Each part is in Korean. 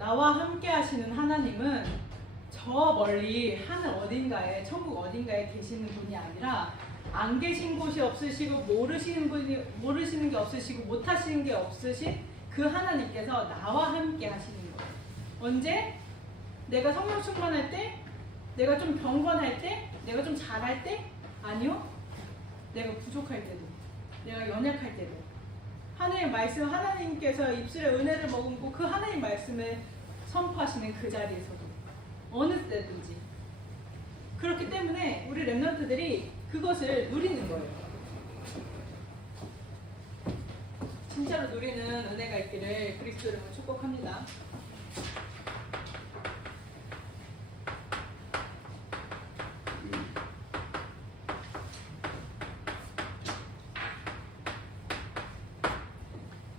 나와 함께 하시는 하나님은 저 멀리 하늘 어딘가에, 천국 어딘가에 계시는 분이 아니라 안 계신 곳이 없으시고 모르시는 게 없으시고 못하시는 게 없으신 그 하나님께서 나와 함께 하시는 거예요. 언제? 내가 성령 충만할 때? 내가 좀 경건할 때? 내가 좀 잘할 때? 아니요. 내가 부족할 때도, 내가 연약할 때도 하나님의 말씀, 하나님께서 입술에 은혜를 머금고 그 하나님 말씀을 선포하시는 그 자리에서도 어느 때든지. 그렇기 때문에 우리 렘넌트들이 그것을 누리는 거예요. 진짜로 누리는 은혜가 있기를 그리스도 이름으로 축복합니다.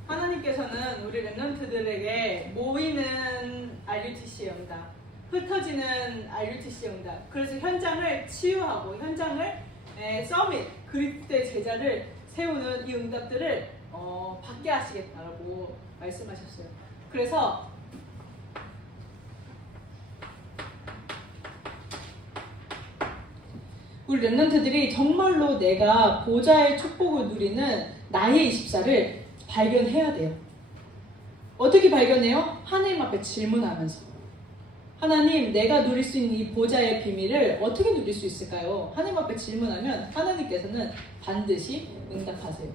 하나님께서는 우리 렘넌트들에게 모이는 RUTC의 응답, 흩어지는 RUTC의 응답, 그래서 현장을 치유하고 현장을 서밋, 그리스도의 제자를 세우는 이 응답들을 받게 하시겠다고 말씀하셨어요. 그래서 우리 렘넌트들이 정말로 내가 보좌의 축복을 누리는 나의 24를 발견해야 돼요. 어떻게 발견해요? 하나님 앞에 질문하면서. 하나님, 내가 누릴 수 있는 이 보좌의 비밀을 어떻게 누릴 수 있을까요? 하나님 앞에 질문하면 하나님께서는 반드시 응답하세요.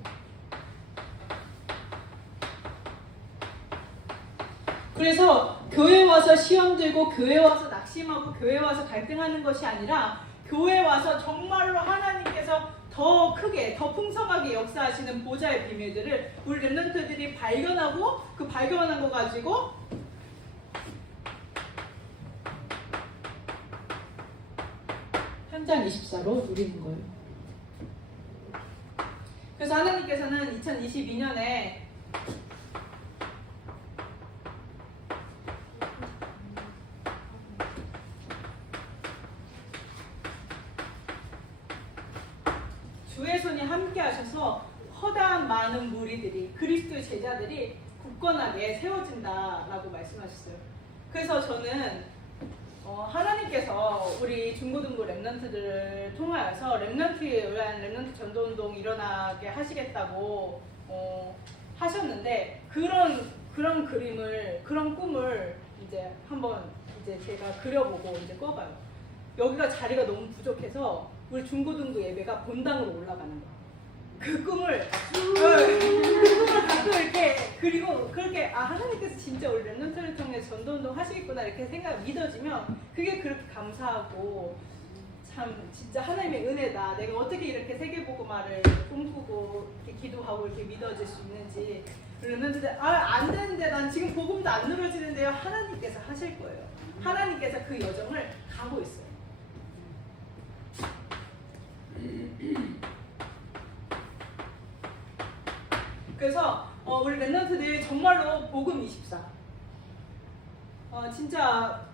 그래서 교회 와서 시험 들고 교회 와서 낙심하고 교회 와서 갈등하는 것이 아니라 교회 와서 정말로 하나님께서 더 크게, 더 풍성하게 역사하시는 보좌의 비밀들을 우리 렘넌트들이 발견하고 그 발견한 거 가지고 현장 24로 누리는 거예요. 그래서 하나님께서는 2022년에 주의 손이 함께 하셔서 허다한 많은 무리들이, 그리스도의 제자들이 굳건하게 세워진다라고 말씀하셨어요. 그래서 저는 하나님께서 우리 중고등부 렘넌트들을 통하여서 렘넌트에 의한 렘넌트 전도운동 일어나게 하시겠다고 하셨는데, 그런 그림을, 그런 꿈을 이제 한번 이제 제가 그려보고 이제 꿔봐요. 여기가 자리가 너무 부족해서 우리 중고등부 예배가 본당으로 올라가는 거야. 그 꿈을 갖고 이렇게, 그리고 그렇게 하나님께서 진짜 우리 렘넌트를 통해 전도운동 하시겠구나 이렇게 믿어지면 그게 그렇게 감사하고 참 진짜 하나님의 은혜다. 내가 어떻게 이렇게 세계복음화를 꿈꾸고 이렇게 기도하고 이렇게 믿어질 수 있는지. 렘넌트들 안 되는데 난 지금 복음도 안 누려지는데요. 하나님께서 하실 거예요. 하나님께서 그 여정을 가고 있어요. 그래서 우리 렘넌트들 정말로 복음 24 진짜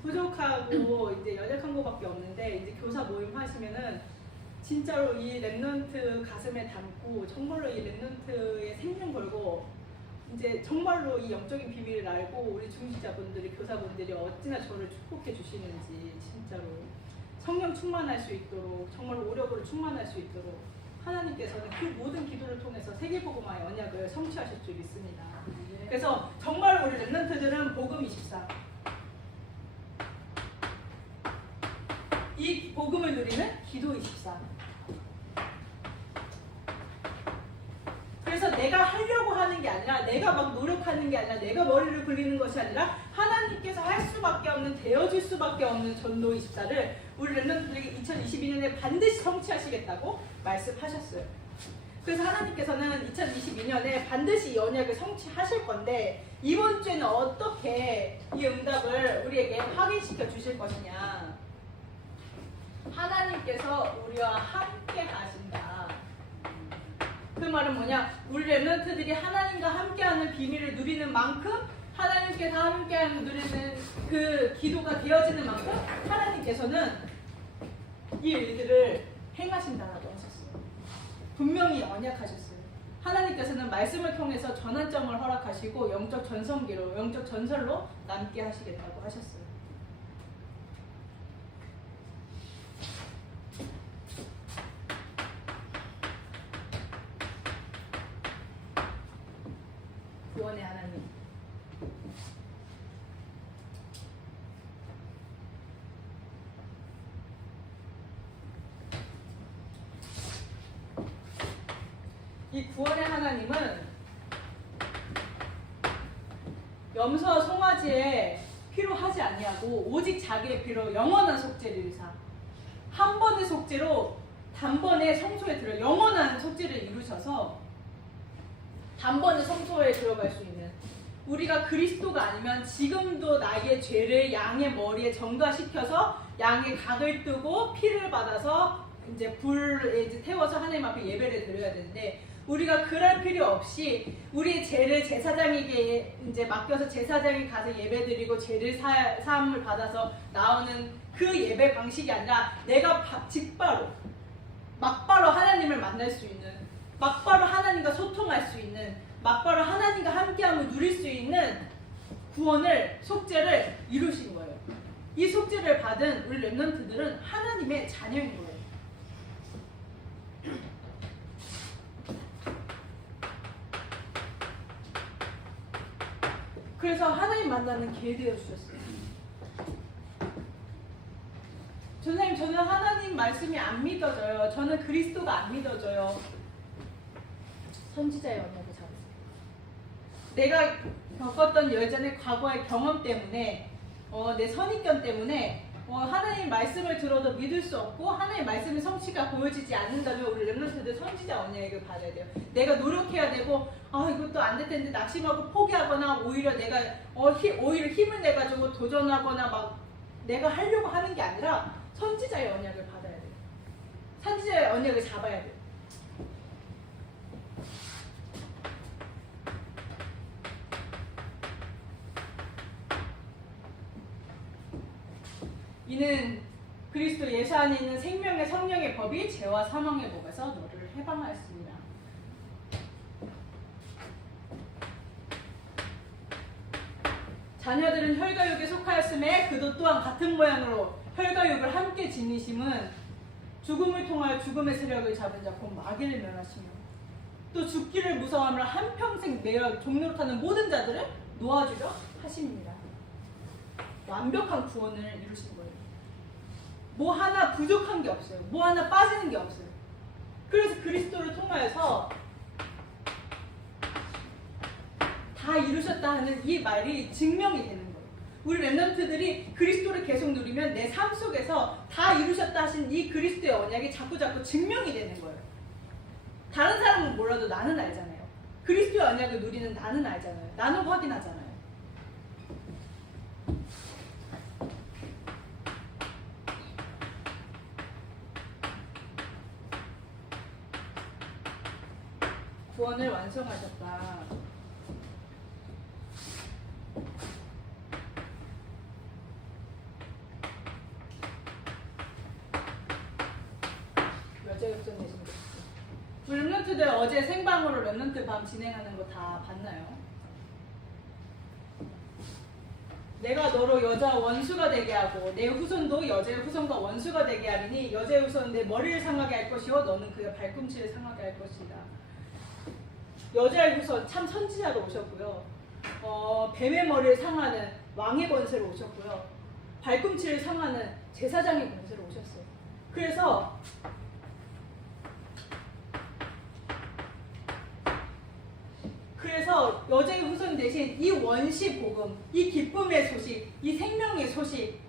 부족하고 이제 연약한 것밖에 없는데, 이제 교사 모임 하시면은 진짜로 이 렘넌트 가슴에 담고 정말로 이 렘넌트의 생명 걸고 이제 정말로 이 영적인 비밀을 알고 우리 중직자분들이, 교사분들이 어찌나 저를 축복해 주시는지, 진짜로 성령 충만할 수 있도록, 정말로 오력으로 충만할 수 있도록 하나님께서는 그 모든 기도를 통해서 세계복음화의 언약을 성취하실 줄 믿습니다. 그래서 정말 우리 렘넌트들은 복음 24, 이 복음을 누리는 기도 24. 그래서 내가 하려고 하는 게 아니라, 내가 막 노력하는 게 아니라, 내가 머리를 굴리는 것이 아니라 하나님께서 할 수밖에 없는, 되어질 수밖에 없는 전도 24를 우리 렘넌트들에게 2022년에 반드시 성취하시겠다고 말씀하셨어요. 그래서 하나님께서는 2022년에 반드시 이 언약을 성취하실 건데, 이번 주에는 어떻게 이 응답을 우리에게 확인시켜 주실 것이냐. 하나님께서 우리와 함께 하신다. 그 말은 뭐냐? 우리 렘넌트들이 하나님과 함께하는 비밀을 누리는 만큼, 하나님께서 함께하는 누리는 그 기도가 되어지는 만큼 하나님께서는 이 일들을 행하신다라고 하셨어요. 분명히 언약하셨어요. 하나님께서는 말씀을 통해서 전환점을 허락하시고 영적 전성기로, 영적 전설로 남게 하시겠다고 하셨어요. 구원의 하나님. 이 구원의 하나님은 염소와 송아지에 피로 하지 아니하고 오직 자기의 피로 영원한 속죄를 이루사, 한 번의 속죄로 단번에 성소에 들어 영원한 속죄를 이루셔서 단번에 성소에 들어갈 수 있는, 우리가 그리스도가 아니면 지금도 나의 죄를 양의 머리에 전가시켜서 양의 각을 뜨고 피를 받아서 이제 불에 이제 태워서 하나님 앞에 예배를 드려야 되는데, 우리가 그럴 필요 없이 우리의 죄를 제사장에게 이제 맡겨서 제사장이 가서 예배드리고 죄를 사함을 받아서 나오는 그 예배 방식이 아니라, 내가 직바로 막바로 하나님을 만날 수 있는, 막바로 하나님과 소통할 수 있는, 막바로 하나님과 함께함을 누릴 수 있는 구원을, 속죄를 이루신 거예요. 이 속죄를 받은 우리 렘넌트들은 하나님의 자녀인 거예요. 그래서 하나님 만나는 기회 되어 주셨어요. 선생님, 저는 하나님 말씀이 안 믿어져요. 저는 그리스도가 안 믿어져요. 선지자의 언약을 잡으세요. 내가 겪었던 예전의 과거의 경험 때문에, 내 선입견 때문에 하나님 말씀을 들어도 믿을 수 없고 하나님 말씀의 성취가 보여지지 않는다면 우리 렘넌트들 선지자 언약을 받아야 돼요. 내가 노력해야 되고 이것도 안 될 텐데 낙심하고 포기하거나 오히려 내가 오히려 힘을 내가지고 도전하거나 막 내가 하려고 하는 게 아니라 선지자의 언약을 받아야 돼요. 선지자의 언약을 잡아야 돼요. 이는 그리스도 예수 안에 있는 생명의 성령의 법이 죄와 사망의 법에서 너를 해방하였습니다. 자녀들은 혈과육에 속하였음에 그도 또한 같은 모양으로 혈과육을 함께 지니심은 죽음을 통하여 죽음의 세력을 잡은 자 곧 마귀를 멸하시며 또 죽기를 무서워하며 한평생 매여 종로로 타는 모든 자들을 놓아주려 하십니다. 완벽한 구원을 이루신 거예요. 뭐 하나 부족한 게 없어요. 뭐 하나 빠지는 게 없어요. 그래서 그리스도를 통하여서 다 이루셨다 하는 이 말이 증명이 되는 거예요. 우리 렘넌트들이 그리스도를 계속 누리면 내 삶 속에서 다 이루셨다 하신 이 그리스도의 언약이 자꾸자꾸 증명이 되는 거예요. 다른 사람은 몰라도 나는 알잖아요. 그리스도의 언약을 누리는 나는 알잖아요. 나는 확인하잖아요. 구원을 완성하셨다. 여자역전 되신 거 있어요. 우리 렘넌트들 어제 생방으로 렘넌트 밤 진행하는 거 다 봤나요? 내가 너로 여자 원수가 되게 하고 내 후손도 여자의 후손과 원수가 되게 하리니 여자의 후손은 내 머리를 상하게 할 것이요 너는 그의 발꿈치를 상하게 할 것이다. 여자의 후손 참 선지자로 오셨고요. 뱀의 머리를 상하는 왕의 권세로 오셨고요. 발꿈치를 상하는 제사장의 권세로 오셨어요. 그래서 여자의 후손 대신 이 원시 복음, 이 기쁨의 소식, 이 생명의 소식,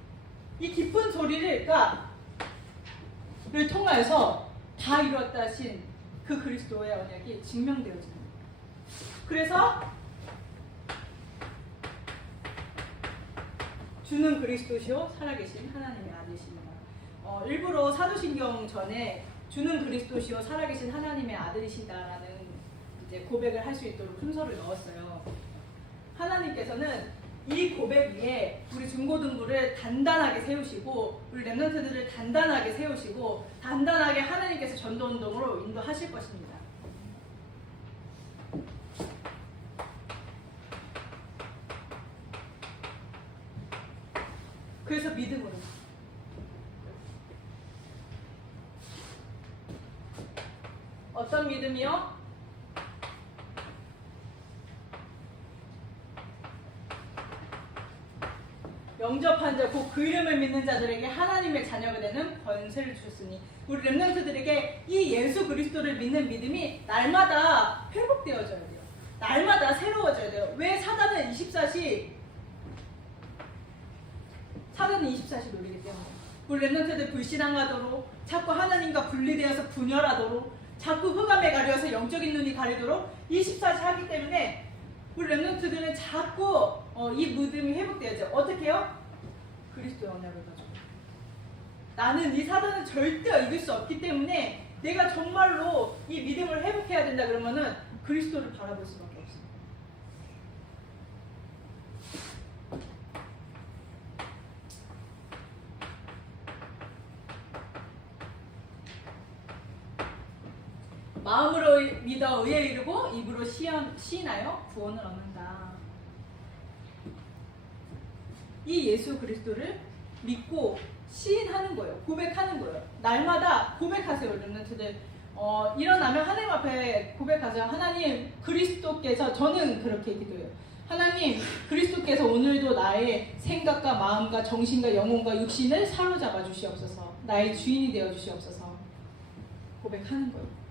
이 기쁜 소리를 통하여서 다 이루었다 하신 그 그리스도의 언약이 증명되어집니다. 그래서 주는 그리스도시요 살아계신 하나님의 아들이십니다. 일부러 사도신경 전에 주는 그리스도시요 살아계신 하나님의 아들이시다라는 이제 고백을 할 수 있도록 순서를 넣었어요. 하나님께서는 이 고백 위에 우리 중고등부를 단단하게 세우시고 우리 렘넌트들을 단단하게 세우시고 단단하게 하나님께서 전도운동으로 인도하실 것입니다. 그래서 믿음으로. 어떤 믿음이요? 영접한 자, 곧 그 이름을 믿는 자들에게 하나님의 자녀가 되는 권세를 주셨으니, 우리 렘넌트들에게 이 예수 그리스도를 믿는 믿음이 날마다 회복되어져야 돼요. 날마다 새로워져야 돼요. 왜 사단은 24시 노리기 때문에. 우리 렘넌트들 불신앙하도록, 자꾸 하나님과 분리되어서 분열하도록, 자꾸 흑암에 가려서 영적인 눈이 가리도록 24시 하기 때문에 우리 렘넌트들은 자꾸 이 믿음이 회복되어져. 어떻게 해요? 그리스도의 언약을 가지고. 나는 이 사단을 절대 이길 수 없기 때문에 내가 정말로 이 믿음을 회복해야 된다 그러면은 그리스도를 바라볼 수밖에 없어요. 마음으로 믿어 의에 이르고 입으로 시인하여 구원을 얻는다. 이 예수 그리스도를 믿고 시인하는 거예요. 고백하는 거예요. 날마다 고백하세요. 렘넌트들. 일어나면 하나님 앞에 고백하세요. 하나님 그리스도께서, 저는 그렇게 기도해요. 하나님 그리스도께서 오늘도 나의 생각과 마음과 정신과 영혼과 육신을 사로잡아 주시옵소서. 나의 주인이 되어 주시옵소서. 고백하는 거예요.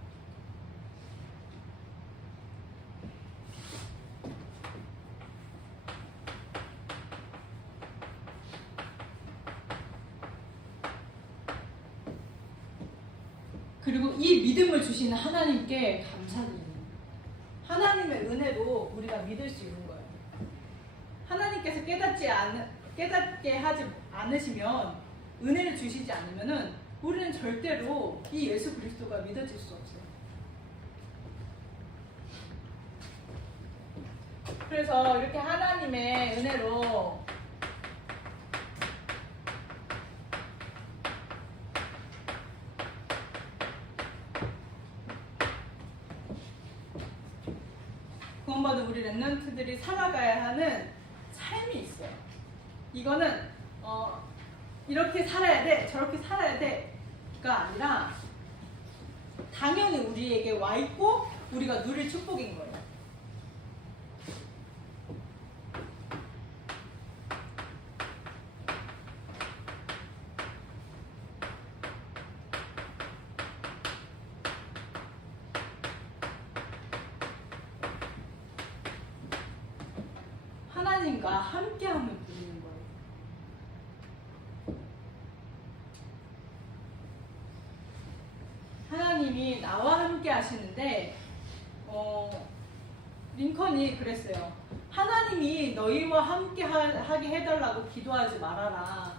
그리고 이 믿음을 주시는 하나님께 감사드립니다. 하나님의 은혜로 우리가 믿을 수 있는 거예요. 하나님께서 깨닫게 하지 않으시면, 은혜를 주시지 않으면은 우리는 절대로 이 예수 그리스도가 믿어질 수 없어요. 그래서 이렇게 하나님의 은혜로 구원받은 우리 렘넌트들이 살아가야 하는 삶이 있어요. 이거는 이렇게 살아야 돼, 저렇게 살아야 돼가 아니라 당연히 우리에게 와 있고 우리가 누릴 축복인 거예요. 하나님과 함께함을 부르는 거예요. 하나님이 나와 함께 하시는데 링컨이 그랬어요. 하나님이 너희와 함께 하게 해달라고 기도하지 말아라.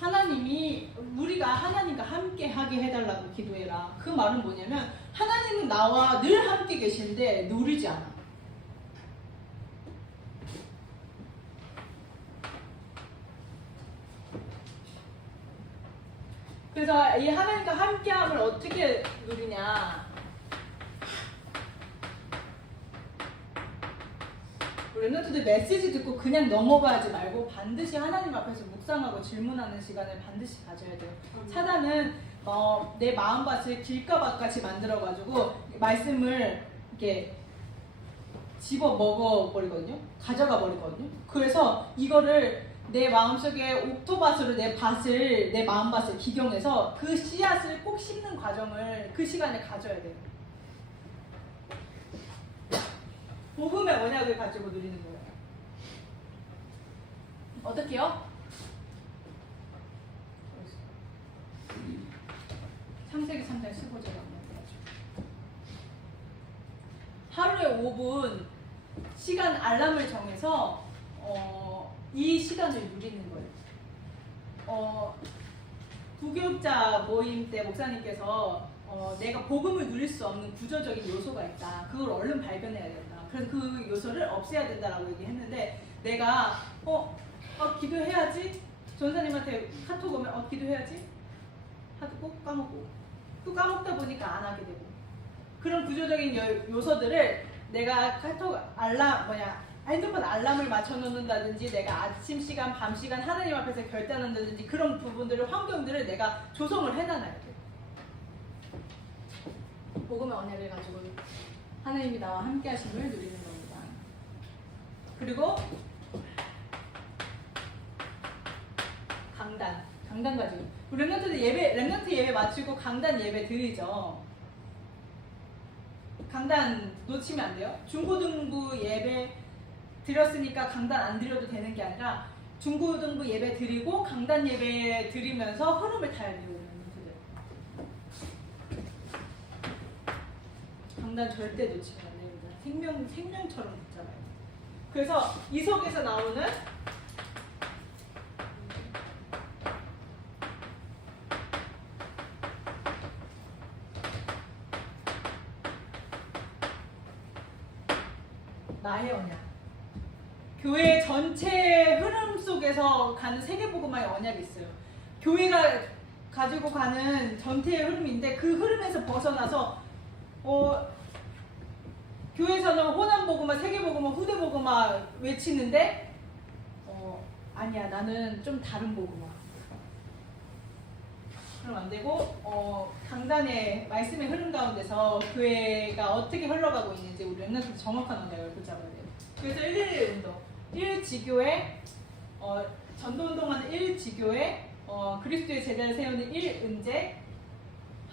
하나님이 우리가 하나님과 함께 하게 해달라고 기도해라. 그 말은 뭐냐면 하나님은 나와 늘 함께 계신데 누리지 않아. 그래서 이 하나님과 함께함을 어떻게 누리냐? 렘넌트들 메시지 듣고 그냥 넘어가지 말고 반드시 하나님 앞에서 묵상하고 질문하는 시간을 반드시 가져야 돼요. 사단은 내 마음밭을 길가밭같이 만들어가지고 말씀을 이렇게 집어 먹어버리거든요. 가져가 버리거든요. 그래서 이거를 내 마음속에 옥토밭으로 내 마음밭을 기경해서 그 씨앗을 꼭 심는 과정을 그 시간에 가져야 돼요. 복음의 언약을 가지고 누리는 거예요. 어떻게요? 창세기 3장 15절에 하루에 5분 시간 알람을 정해서 이 시간을 누리는 거예요. 부교육자 모임 때 목사님께서 내가 복음을 누릴 수 없는 구조적인 요소가 있다. 그걸 얼른 발견해야 된다. 그래서 그 요소를 없애야 된다라고 얘기했는데 내가 기도해야지. 전사님한테 카톡 오면 기도해야지 하도 꼭 까먹고 또 까먹다 보니까 안 하게 되고, 그런 구조적인 요소들을 내가 카톡 핸드폰 알람을 맞춰놓는다든지 내가 아침 시간, 밤 시간 하나님 앞에서 결단한다든지 그런 부분들을 환경들을 내가 조성을 해놔야 돼. 복음의 언약을 가지고 하나님이 나와 함께 하심을 누리는 겁니다. 그리고 강단 가지고 렘넌트 예배 마치고 강단 예배 드리죠. 강단 놓치면 안 돼요. 중고등부 예배 드렸으니까 강단 안 드려도 되는 게 아니라 중고등부 예배 드리고 강단 예배 드리면서 흐름을 타야 돼요. 강단 절대 놓치면 안 됩니다. 생명처럼 붙잡아요. 그래서 이석에서 나오는 나의 언약. 교회 전체 흐름 속에서 가는 세계복음화의 언약이 있어요. 교회가 가지고 가는 전체의 흐름인데 그 흐름에서 벗어나서 교회에서는 호남복음화, 세계복음화, 후대복음화 외치는데 아니야 나는 좀 다른 복음화. 그럼 안 되고 강단의 말씀의 흐름 가운데서 교회가 어떻게 흘러가고 있는지 우리 렘넌트 정확한 언약을 붙잡아야 돼요. 그래서 111 운동, 1지교회 전도운동하는 1지교회 그리스도의 제자를 세우는 1은제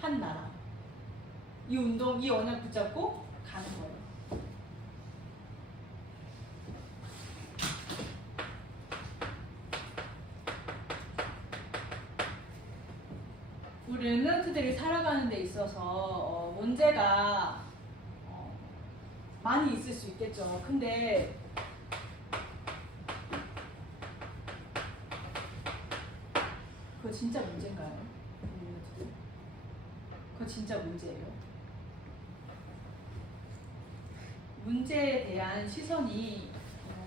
한 나라. 이 운동, 이 언약 붙잡고 가는 거예요. 우리 렘넌트들이 살아가는 데 있어서 문제가 많이 있을 수 있겠죠. 근데 그거 진짜 문제인가요? 그거 진짜 문제예요? 문제에 대한 시선이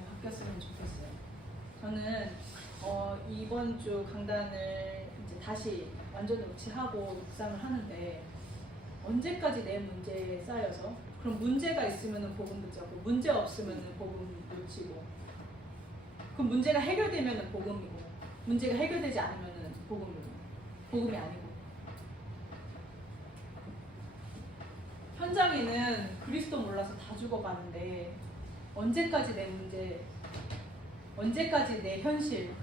바뀌었으면 좋겠어요. 저는 이번 주 강단을 이제 다시 완전 녹취하고 묵상을 하는데 언제까지 내 문제에 쌓여서 그럼 문제가 있으면 복음 붙잡고 문제 없으면 복음 놓치고 그럼 문제가 해결되면 복음이고 문제가 해결되지 않으면 복음이 아니고 현장에는 그리스도 몰라서 다 죽어가는데 언제까지 내 문제, 언제까지 내 현실,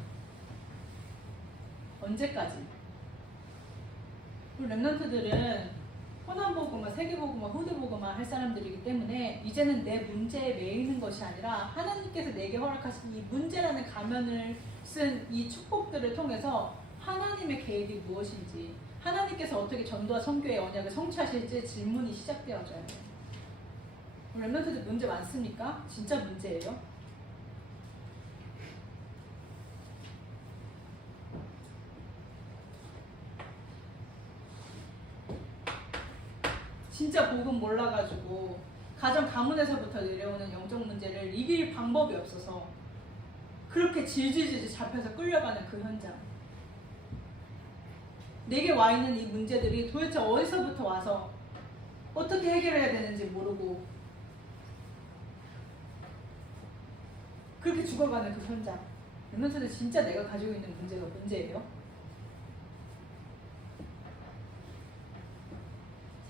언제까지? 우리 렘넌트들은 호남복음화, 세계복음화, 후대복음화 할 사람들이기 때문에 이제는 내 문제에 매이는 것이 아니라 하나님께서 내게 허락하신 이 문제라는 가면을 쓴 이 축복들을 통해서 하나님의 계획이 무엇인지 하나님께서 어떻게 전도와 선교의 언약을 성취하실지 질문이 시작되어져야 해요. 렘넌트들 문제 많습니까? 진짜 문제예요? 진짜 복음 몰라가지고 가정 가문에서부터 내려오는 영적 문제를 이길 방법이 없어서 그렇게 질질질 잡혀서 끌려가는 그 현장. 내게 와 있는 이 문제들이 도대체 어디서부터 와서 어떻게 해결해야 되는지 모르고 그렇게 죽어가는 그 현장. 렘넌트들 진짜 내가 가지고 있는 문제가 문제예요?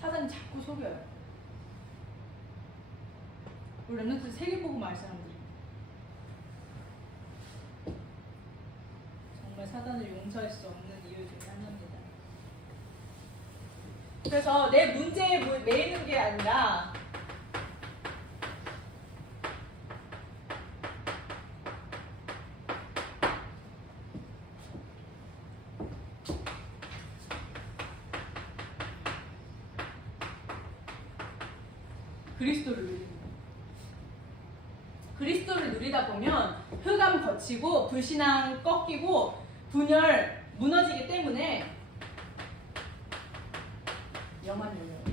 사단이 자꾸 속여요. 우리 렘넌트 세계보고 말 사람들 정말 사단을 용서할 수 없는 이유 중에 하나입니다. 그래서 내 문제에 매이는 게 아니라 그리스도를 누리다 보면 흑암 거치고 불신앙 꺾이고 분열 무너지기 때문에 영만 열려요.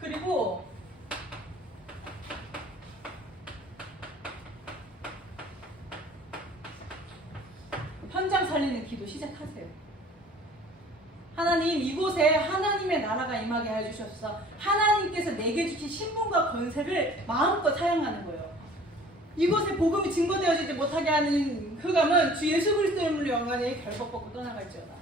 그리고 현장 살리는 기도 시작하세요. 하나님 이곳에 하나님의 나라가 임하게 해주셔서 하나님께서 내게 주신 신분과 권세를 마음껏 사용하는 거예요. 이곳에 복음이 증거되어지지 못하게 하는 흑암은 주 예수 그리스도를 영원히 결박받고 떠나갈지어다.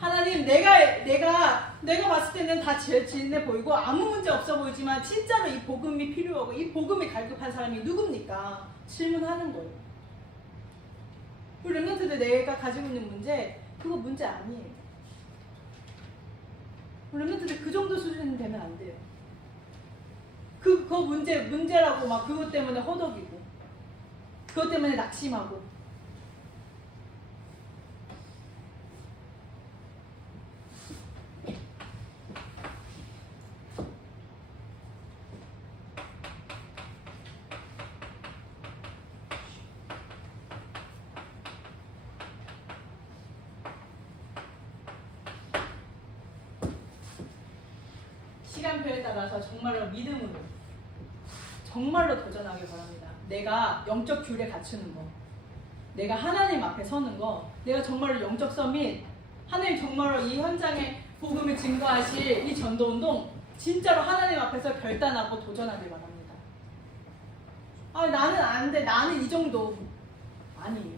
하나님 내가 봤을 때는 다 진해 보이고 아무 문제 없어 보이지만 진짜로 이 복음이 필요하고 이 복음이 갈급한 사람이 누굽니까? 질문하는 거예요. 우리 렘넌트들 내가 가지고 있는 문제 그거 문제 아니에요. 우리 렘넌트들 그 정도 수준은 되면 안 돼요. 그거 문제라고 막 그것 때문에 허덕이고 그것 때문에 낙심하고 시간표에 따라서 정말로 믿음으로 정말로 도전하기 바랍니다. 내가 영적 귤에 갖추는 거, 내가 하나님 앞에 서는 거, 내가 정말로 영적 서밋, 하나님 정말로 이 현장에 복음을 증거하실 이 전도운동 진짜로 하나님 앞에서 결단하고 도전하길 바랍니다. 아 나는 안 돼, 나는 이 정도 아니에요.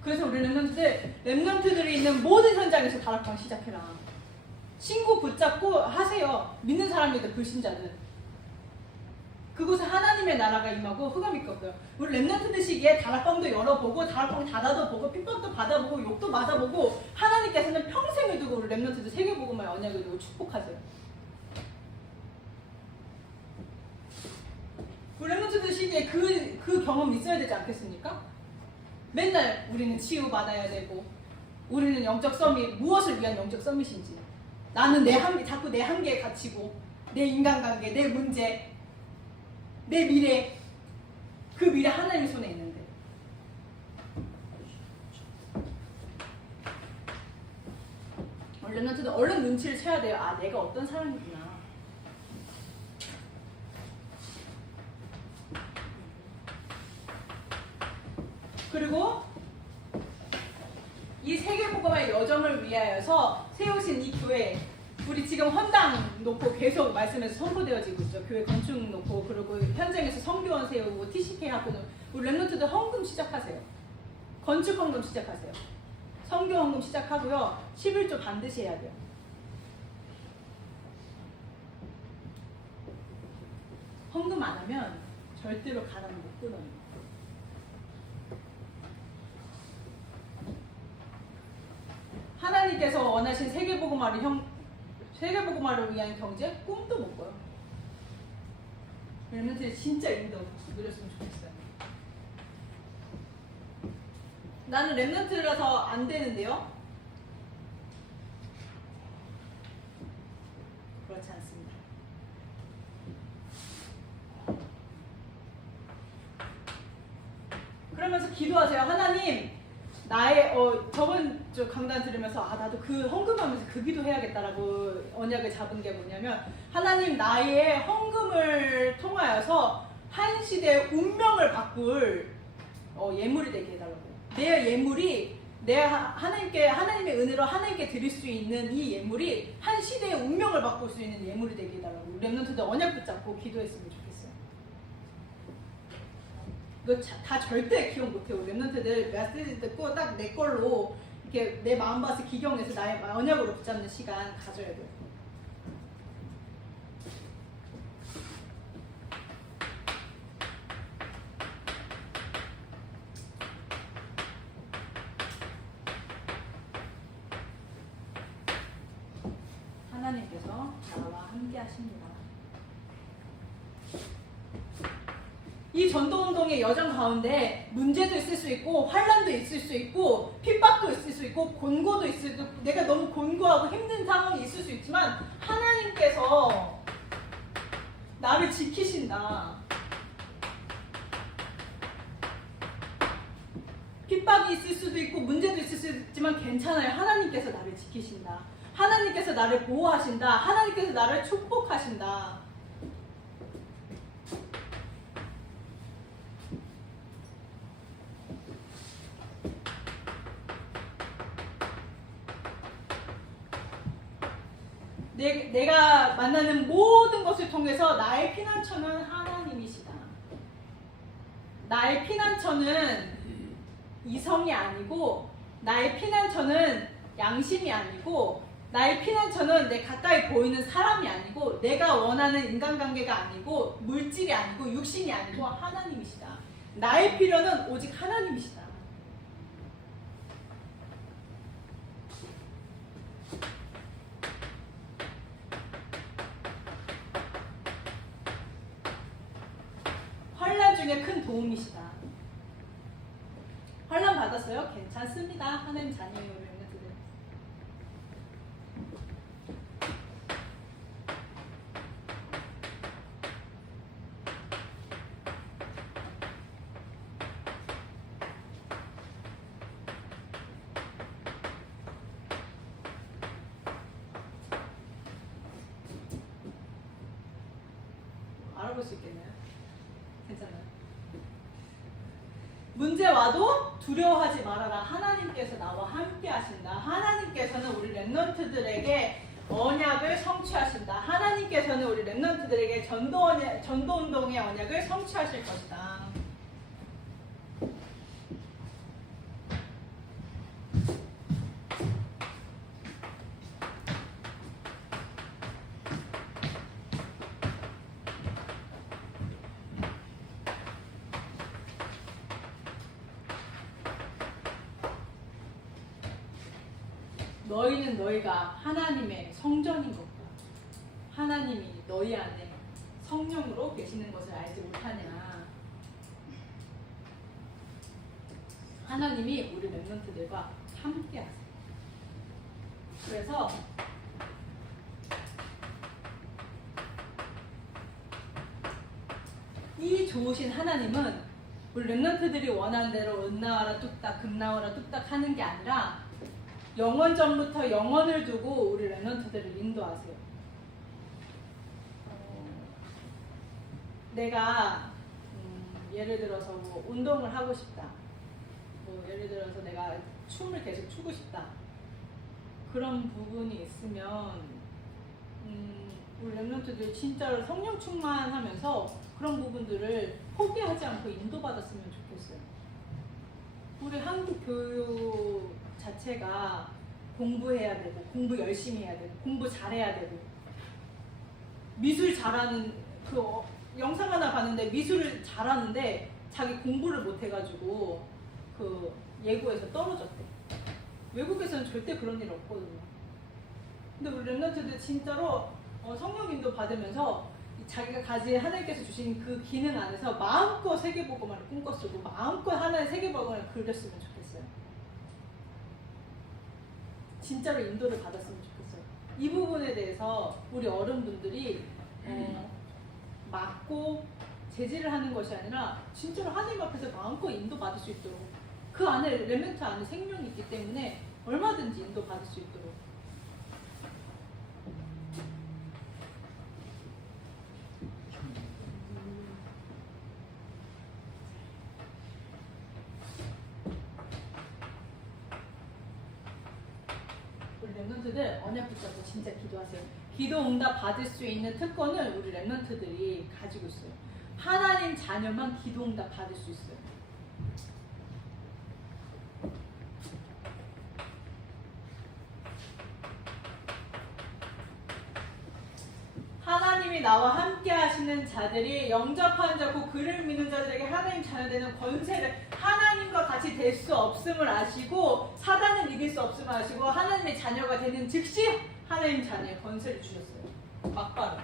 그래서 우리 렘넌트들이 있는 모든 현장에서 다락방 시작해라. 친구 붙잡고 하세요. 믿는 사람이든 불신자든. 그곳에 하나님의 나라가 임하고 흑암이 꺾여요. 우리 렘넌트들 시기에 다락방도 열어보고 다락방 닫아도 보고 핍박도 받아보고 욕도 맞아보고 하나님께서는 평생을 두고 우리 렘넌트들 세계복음의 언약을 두고 축복하세요. 우리 렘넌트들 시기에 그 경험이 있어야 되지 않겠습니까? 맨날 우리는 치유받아야 되고 우리는 영적 서밋, 무엇을 위한 영적 서밋인지 나는 자꾸 내 한계에 갇히고 내 인간관계, 내 문제, 내 미래 그 미래 하나님의 손에 있는데 렘넌트들 얼른 눈치를 채야 돼요. 아 내가 어떤 사람이구나. 그리고 이 세계복음의 여정을 위하여서 세우신 이 교회, 우리 지금 헌당 놓고 계속 말씀에서 선포되어지고 있죠. 교회 건축 놓고 그리고 현장에서 성교원 세우고 TCK 하고 우리 렘넌트들 헌금 시작하세요. 건축 헌금 시작하세요. 성교 헌금 시작하고요. 11조 반드시 해야 돼요. 헌금 안 하면 절대로 가라는 못 끊어요. 하나님께서 원하신 세계복음화를 위한 경제 꿈도 못 꿔요. 렘넌트들이 진짜 인도 누렸으면 좋겠어요. 나는 렘넌트라서 안 되는데요. 그렇지 않습니다. 그러면서 기도하세요. 하나님 나의 저번 주 강단 들으면서 나도 그 헌금하면서 그 기도해야겠다라고 언약을 잡은 게 뭐냐면 하나님 나의 헌금을 통하여서 한 시대의 운명을 바꿀 예물이 되게 해달라고. 내 예물이 하나님의 은혜로 하나님께 드릴 수 있는 이 예물이 한 시대의 운명을 바꿀 수 있는 예물이 되게 해달라고. 렘넌트들 언약 붙잡고 기도했으면 좋겠어요. 이거 다 절대 기억 못해요. 렘넌트들 메시지 듣고 딱 내 걸로 이렇게 내 마음밭을 기경해서 나의 언약으로 붙잡는 시간 가져야 돼요. 하나님께서 나와 함께 하십니다. 이 전도운동의 여정 가운데 문제도 있을 수 있고 환난도 있을 수 있고 핍박도 있을 수 있고 곤고도 있을 수 있고 내가 너무 곤고하고 힘든 상황이 있을 수 있지만 하나님께서 나를 지키신다. 핍박이 있을 수도 있고 문제도 있을 수 있지만 괜찮아요. 하나님께서 나를 지키신다. 하나님께서 나를 보호하신다. 하나님께서 나를 축복하신다. 내가 만나는 모든 것을 통해서 나의 피난처는 하나님이시다. 나의 피난처는 이성이 아니고, 나의 피난처는 양심이 아니고, 나의 피난처는 내 가까이 보이는 사람이 아니고, 내가 원하는 인간관계가 아니고, 물질이 아니고, 육신이 아니고 하나님이시다. 나의 필요는 오직 하나님이시다. 환난 중에 큰 도움이시다. 환난 받았어요? 괜찮습니다. 하나님 자녀예요, 렘넌트들. 알아볼 수 있겠네요. 괜찮아요. 문제 와도 두려워하지 말아라. 하나님께서 나와 함께 하신다. 하나님께서는 우리 렘넌트들에게 언약을 성취하신다. 하나님께서는 우리 렘넌트들에게 전도운동의 언약을 성취하실 것이다. 너희는 너희가 하나님의 성전인 것과 하나님이 너희 안에 성령으로 계시는 것을 알지 못하냐. 하나님이 우리 렘넌트들과 함께 하세요. 그래서 이 좋으신 하나님은 우리 렘넌트들이 원하는 대로 은 나와라 뚝딱 금 나와라 뚝딱 하는 게 아니라 영원전부터 영원을 두고 우리 렘넌트들을 인도하세요. 내가 예를 들어서 뭐 운동을 하고 싶다. 뭐 예를 들어서 내가 춤을 계속 추고 싶다. 그런 부분이 있으면 우리 렘넌트들 진짜로 성령 충만하면서 그런 부분들을 포기하지 않고 인도받았으면 좋겠어요. 우리 한국 교육 자체가 공부해야 되고 공부 열심히 해야 되고 공부 잘해야 되고 미술 잘하는 그 영상 하나 봤는데 미술을 잘하는데 자기 공부를 못해가지고 그 예고에서 떨어졌대. 외국에서는 절대 그런 일 없거든요. 근데 우리 렘넌트들 진짜로 성령 인도 받으면서 자기가 가진 하나님께서 주신 그 기능 안에서 마음껏 세계복음화를 꿈꿔 쓰고 마음껏 하나의 세계복음화를 그렸으면 좋겠어요. 진짜로 인도를 받았으면 좋겠어요. 이 부분에 대해서 우리 어른분들이 막고 제지를 하는 것이 아니라 진짜로 하나님 앞에서 마음껏 인도받을 수 있도록 그 안에 렘넌트 안에 생명이 있기 때문에 얼마든지 인도받을 수 있도록 우리 렘넌트들 언약 붙잡고 진짜 기도하세요. 기도 응답 받을 수 있는 특권을 우리 렘넌트들이 가지고 있어요. 하나님 자녀만 기도 응답 받을 수 있어요. 하나님이 나와 함께 하시는 자들이 영접한 자고 그를 믿는 자들에게 하나님 자녀되는 권세를 하나님과 같이 될 수 없음을 아시고 사단을 이길 수 없음을 아시고 하나님의 자녀가 되는 즉시 하나님 자녀의 권세를 주셨어요. 막바로.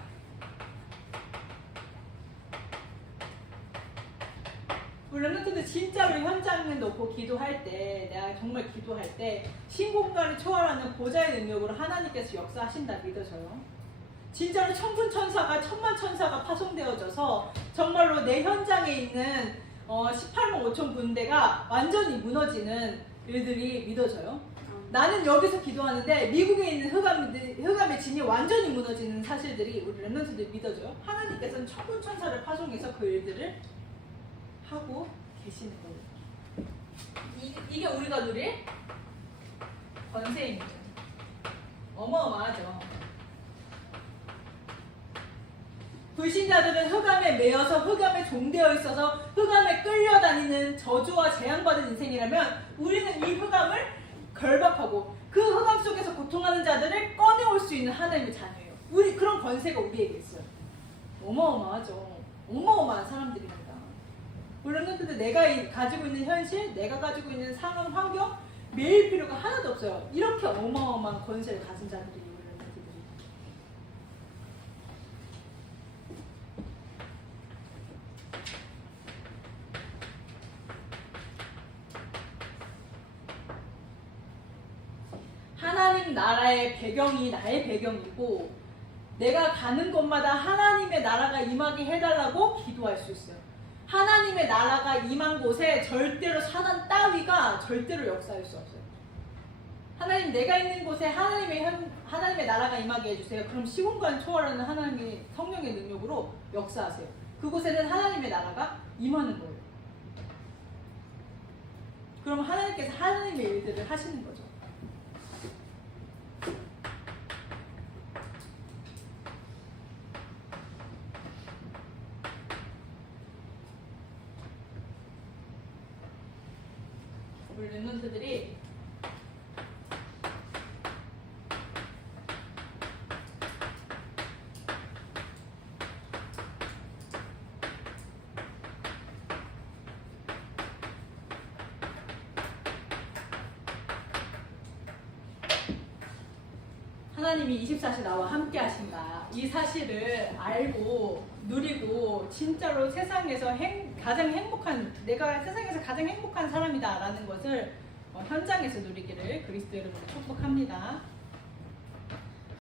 우리 렘넌트들 진짜로 현장에 놓고 기도할 때 내가 정말 기도할 때 신공간을 초월하는 보좌의 능력으로 하나님께서 역사하신다 믿어져요. 진짜로 천군천사가 천만천사가 파송되어져서 정말로 내 현장에 있는 18만 5천 군대가 완전히 무너지는 일들이 믿어져요. 나는 여기서 기도하는데 미국에 있는 흑암의 진이 완전히 무너지는 사실들이 우리 렘넌트들 믿어줘요. 하나님께서는 천군천사를 파송해서 그 일들을 하고 계시는 거예요. 이게 우리가 누릴 권세입니다. 어마어마하죠. 불신자들은 흑암에 매여서 흑암에 종되어 있어서 흑암에 끌려다니는 저주와 재앙받은 인생이라면 우리는 이 흑암을 결박하고 그 흑암 속에서 고통하는 자들을 꺼내올 수 있는 하나님의 자녀예요. 우리 그런 권세가 우리에게 있어요. 어마어마하죠. 어마어마한 사람들입니다. 물론 근데 내가 가지고 있는 현실, 내가 가지고 있는 상황, 환경 매일 필요가 하나도 없어요. 이렇게 어마어마한 권세를 가진 자들이 우리 렘넌트들이. 하나님 나라의 배경이 나의 배경이고 내가 가는 곳마다 하나님의 나라가 임하게 해달라고 기도할 수 있어요. 하나님의 나라가 임한 곳에 절대로 사단 따위가 절대로 역사할 수 없어요. 하나님 내가 있는 곳에 하나님의 나라가 임하게 해주세요. 그럼 시공간 초월하는 하나님의 성령의 능력으로 역사하세요. 그곳에는 하나님의 나라가 임하는 거예요. 그럼 하나님께서 하나님의 일들을 하시는 거죠. 우리 렘넌트들이 하나님이 24시 나와 함께 하신다. 이 사실을 알고 누리고 진짜로 세상에서 가장 행복한, 내가 세상에서 가장 행복한 사람이다 라는 것을 현장에서 누리기를 그리스도 이름으로 축복합니다.